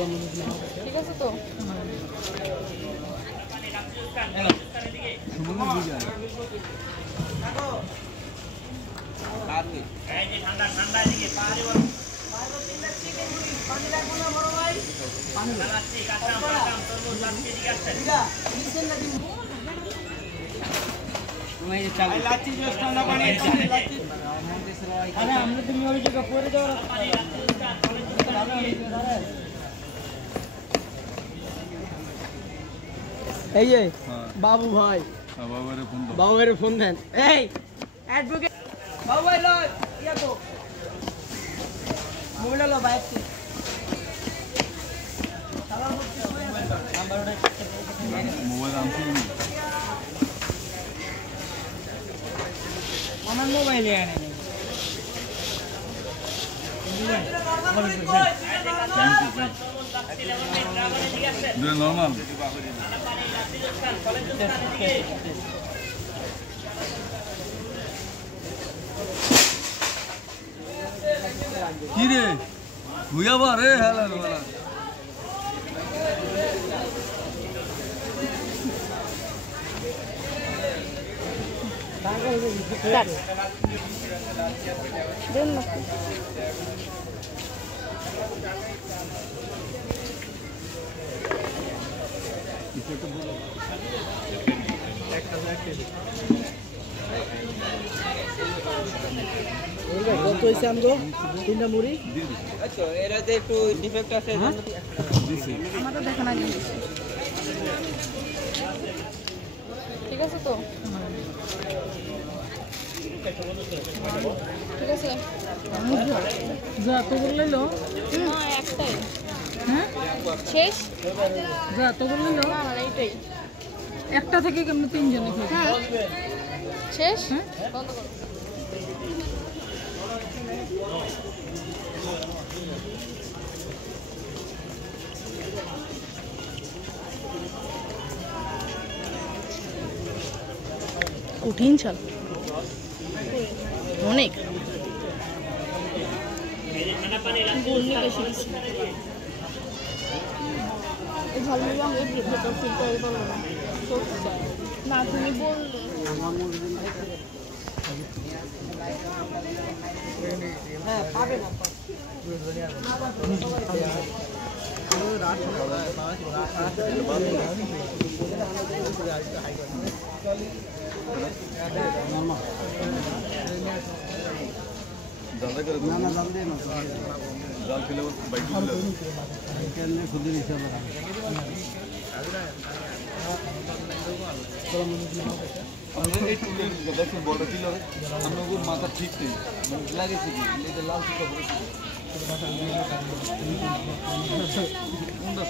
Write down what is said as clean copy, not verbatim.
ঠিক আছে তো ঠান্ডা ঠান্ডা এদিকে পাহাড়ি বল পানি রাখবো না বড় ভাই পানি লাগাচ্ছি কাঁচা বাদাম তরমুজ লাচ্ছি এদিকে আসছে নিচে না দিন ওই চাল লাচ্ছি জুস ঠান্ডা পানি লাচ্ছি আরে আমরা তুমি ওই জায়গা পরে যাও পানি লাচ্ছি এই যে বাবু ভাই বাবুরে ফোন দেন এই অ্যাডভোকেট বাবু ভাই লয় ইয়া তো মোবাইল লো বাইক মোবাইল আনছি আমার মোবাইলে আনে নর্মাল কি রে ভুইয়াবা রে হেলা হেলা দেন না কত হইছে আমগো তিনটা মুড়ি আচ্ছা এরাতে একটু ডিফেক্ট আছে আমারও দেখা না জিনিস ঠিক আছে তো ঠিক আছে যা তো বললো না একটাই হ্যাঁ শেষ যা তো বললো না না এইটাই একটা থেকে কেমন তিনজনে খেয়েছে হ্যাঁ শেষ বন্ধ করো কঠিন চাল অনেক গরমি বেশি দিচ্ছি এই ঝালমুড়ি আমি ভেতর ফিল করে পারবো না না তুমি বললে হ্যাঁ পাবে না জালটা করে না জাল দিয়ে না জাল ফেলে বাইক দিলে শুধু নিচে আমাদের এই টুলের দেখেন বড় ছিল আমরা ওর মাথা ঠিক নেই মানে লাগেছে কি এটা লাল টিকা পড়েছে কোনটা